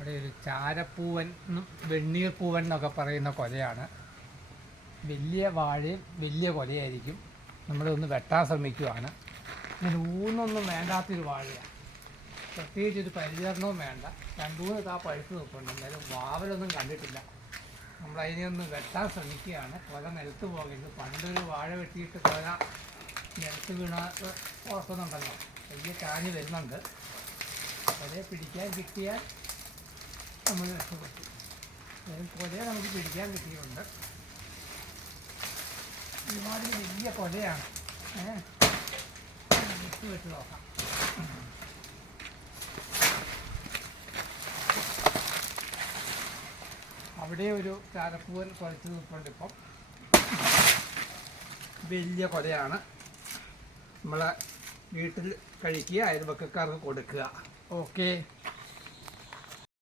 അവിടെ ഒരു ചാരപ്പൂവൻ വെണ്ണീർ പൂവൻ എന്നൊക്കെ പറയുന്ന കൊലയാണ്. വലിയ വാഴയും വലിയ കൊലയായിരിക്കും. നമ്മളൊന്ന് വെട്ടാൻ ശ്രമിക്കുകയാണ്. ഇങ്ങനെ ഊന്നൊന്നും വേണ്ടാത്തൊരു വാഴയാണ്. പ്രത്യേകിച്ചൊരു പരിചരണവും വേണ്ട. 2-3 കാ പഴുത്ത് നിൽപ്പുണ്ട്. എന്തായാലും വാവലൊന്നും കണ്ടിട്ടില്ല. നമ്മളതിനെ ഒന്ന് വെട്ടാൻ ശ്രമിക്കുകയാണ്. കൊല നിലത്ത് പോകരുത്. പണ്ടൊരു വാഴ വെട്ടിയിട്ട് കൊല നിലത്ത് വീണ ഓർക്കുന്നുണ്ടല്ലോ. വലിയ കാഞ്ഞ് വരുന്നുണ്ട്. കൊലയെ പിടിക്കാൻ കിട്ടിയാൽ നമ്മൾ രക്ഷപ്പെട്ടു. കൊലയെ നമുക്ക് പിടിക്കാൻ കിട്ടിയിട്ടുണ്ട്. ഒരുമാതിരി വലിയ കൊലയാണ്. വെച്ച് നോക്കാം. അവിടെ ഒരു ചാരപ്പൂവൻ കുഴച്ച് നിൽപ്പുണ്ട്. ഇപ്പം വലിയ കൊലയാണ്. നമ്മളെ വീട്ടിൽ കഴിക്കുക, അയൽവക്കക്കാർക്ക് കൊടുക്കുക. ഓക്കെ.